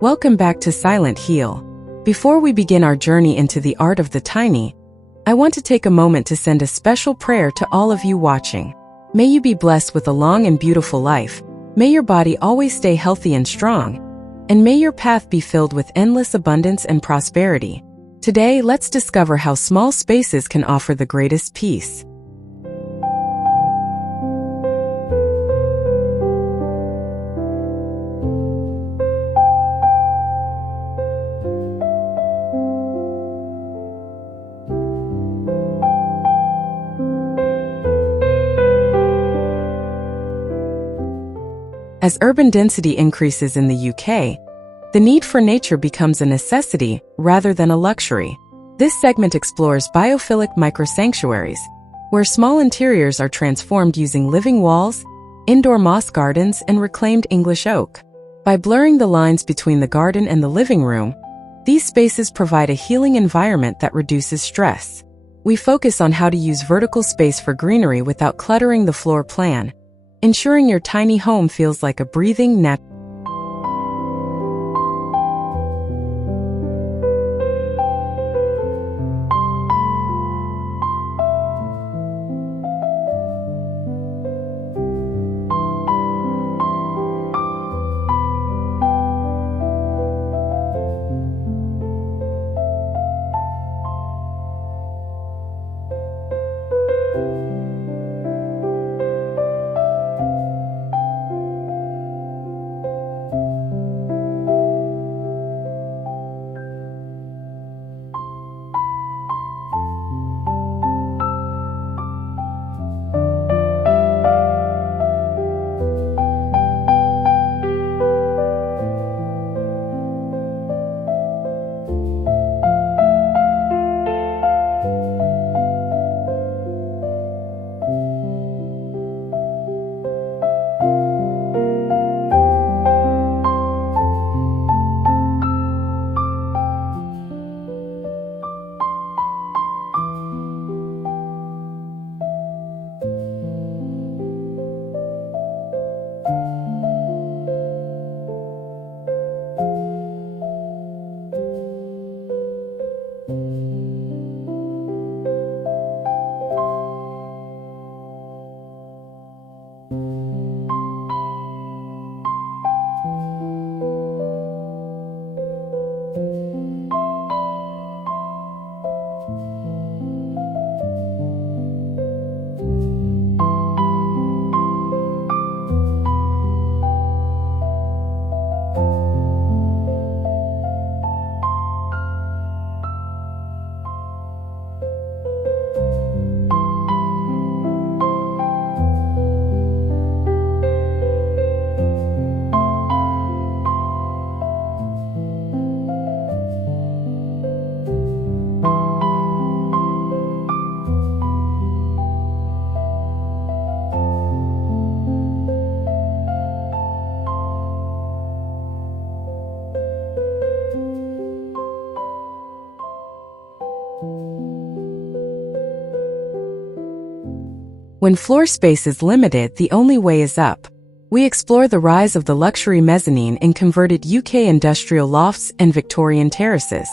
Welcome back to Silent Heal. Before we begin our journey into the art of the tiny, I want to take a moment to send a special prayer to all of you watching. May you be blessed with a long and beautiful life. May your body always stay healthy and strong. And may your path be filled with endless abundance and prosperity. Today, let's discover how small spaces can offer the greatest peace. As urban density increases in the UK, the need for nature becomes a necessity rather than a luxury. This segment explores biophilic micro-sanctuaries, where small interiors are transformed using living walls, indoor moss gardens, and reclaimed English oak. By blurring the lines between the garden and the living room, these spaces provide a healing environment that reduces stress. We focus on how to use vertical space for greenery without cluttering the floor plan, ensuring your tiny home feels like a breathing natural. When floor space is limited, the only way is up. We explore the rise of the luxury mezzanine in converted UK industrial lofts and Victorian terraces.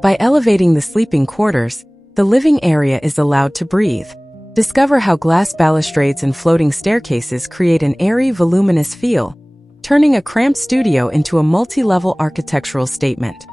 By elevating the sleeping quarters, the living area is allowed to breathe. Discover how glass balustrades and floating staircases create an airy, voluminous feel, turning a cramped studio into a multi-level architectural statement.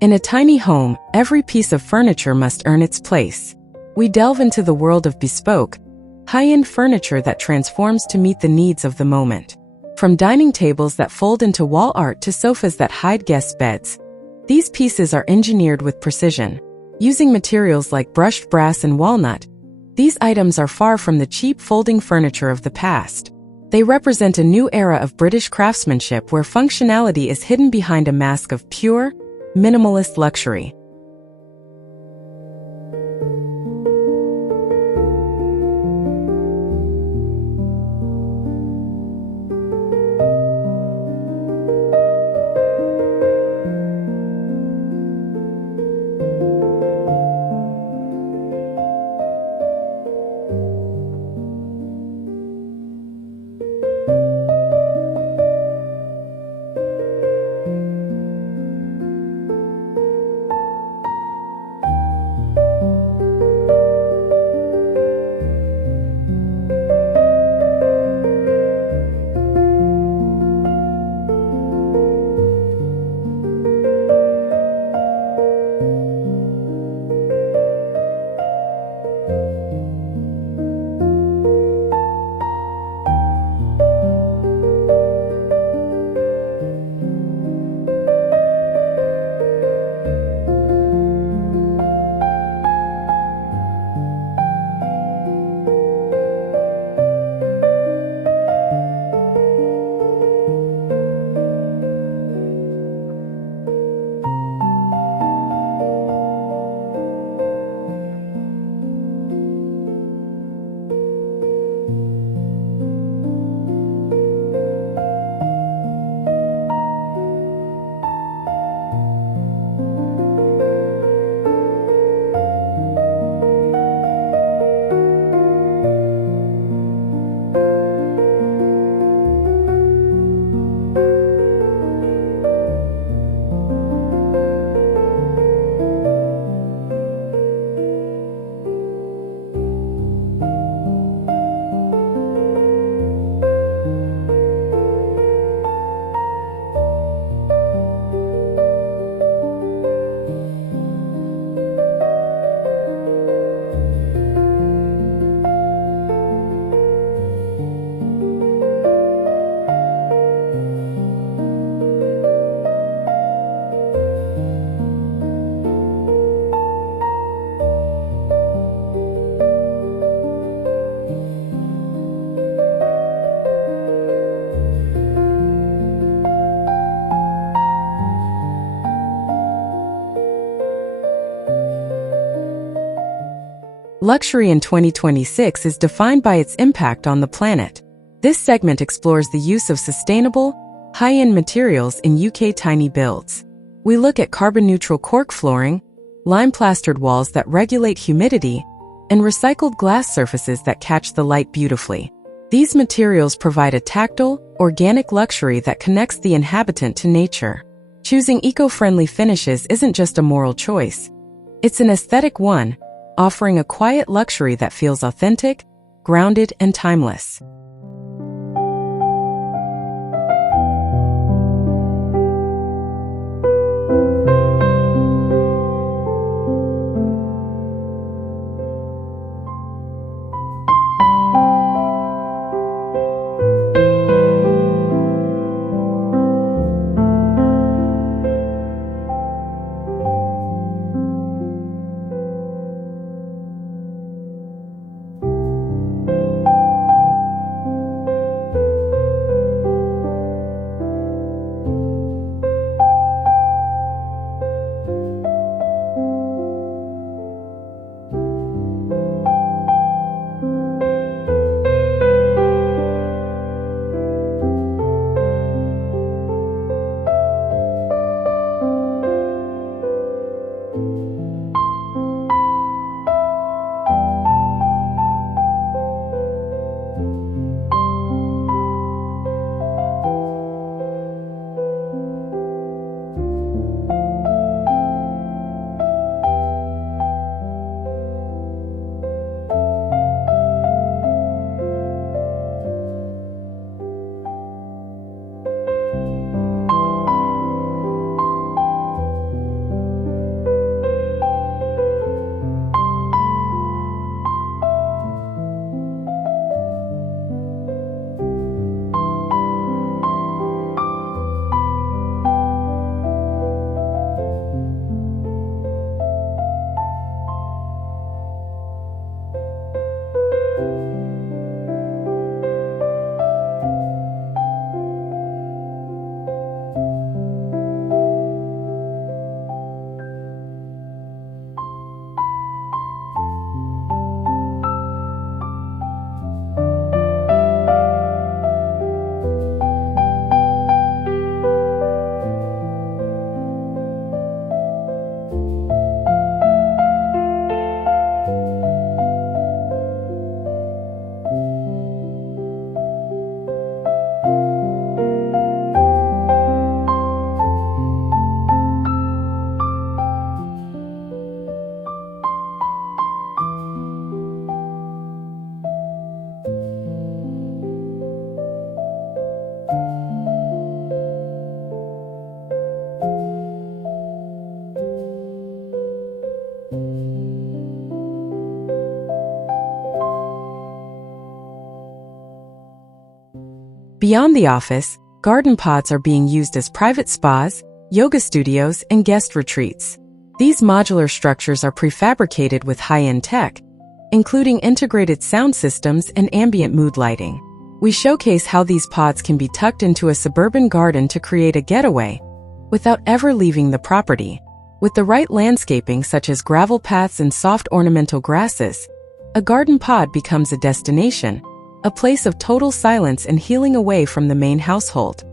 In a tiny home, every piece of furniture must earn its place. We delve into the world of bespoke, high-end furniture that transforms to meet the needs of the moment. From dining tables that fold into wall art to sofas that hide guest beds, these pieces are engineered with precision. Using materials like brushed brass and walnut, these items are far from the cheap folding furniture of the past. They represent a new era of British craftsmanship where functionality is hidden behind a mask of pure, minimalist luxury. Luxury in 2026 is defined by its impact on the planet. This segment explores the use of sustainable, high-end materials in UK tiny builds. We look at carbon-neutral cork flooring, lime-plastered walls that regulate humidity, and recycled glass surfaces that catch the light beautifully. These materials provide a tactile, organic luxury that connects the inhabitant to nature. Choosing eco-friendly finishes isn't just a moral choice. It's an aesthetic one, offering a quiet luxury that feels authentic, grounded, and timeless. Beyond the office, garden pods are being used as private spas, yoga studios, and guest retreats. These modular structures are prefabricated with high-end tech, including integrated sound systems and ambient mood lighting. We showcase how these pods can be tucked into a suburban garden to create a getaway without ever leaving the property. With the right landscaping such as gravel paths and soft ornamental grasses, a garden pod becomes a destination, a place of total silence and healing away from the main household.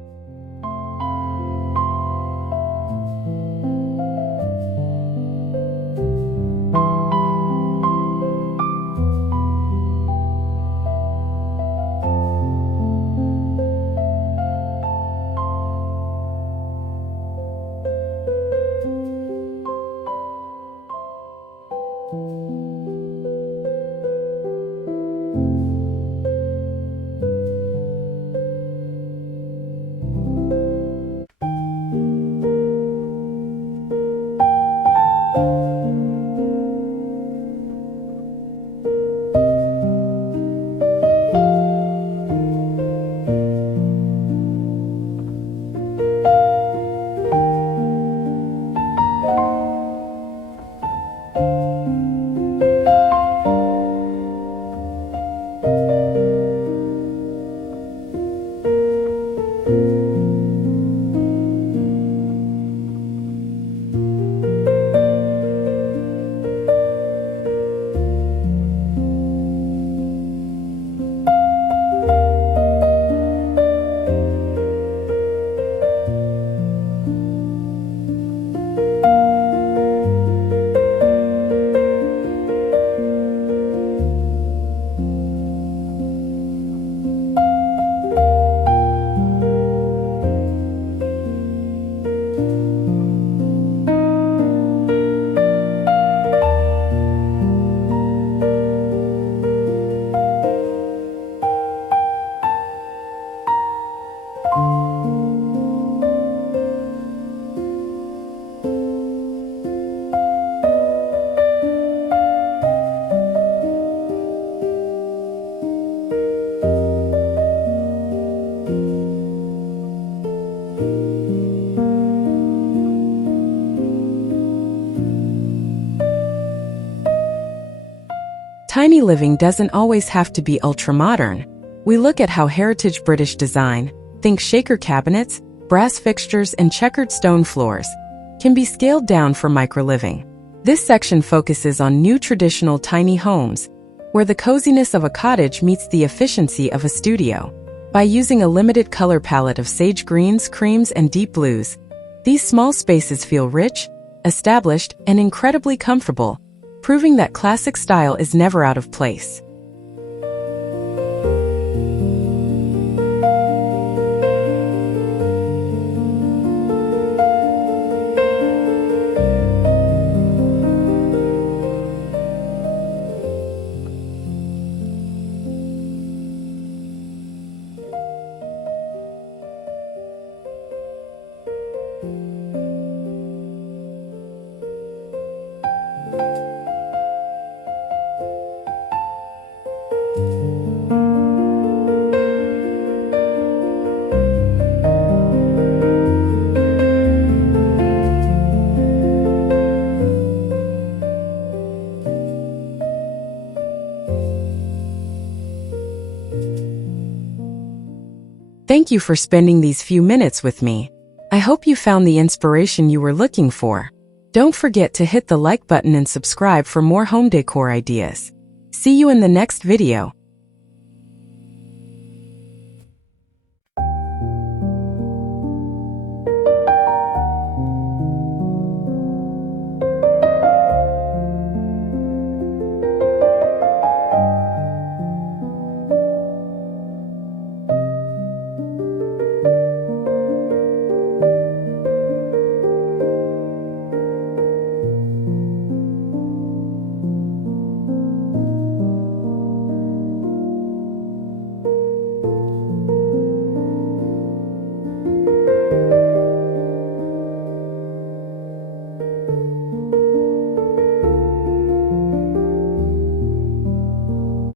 Tiny living doesn't always have to be ultra-modern. We look at how heritage British design, think shaker cabinets, brass fixtures, and checkered stone floors, can be scaled down for micro-living. This section focuses on new traditional tiny homes, where the coziness of a cottage meets the efficiency of a studio. By using a limited color palette of sage greens, creams, and deep blues, these small spaces feel rich, established, and incredibly comfortable, proving that classic style is never out of place. Thank you for spending these few minutes with me. I hope you found the inspiration you were looking for. Don't forget to hit the like button and subscribe for more home decor ideas. See you in the next video.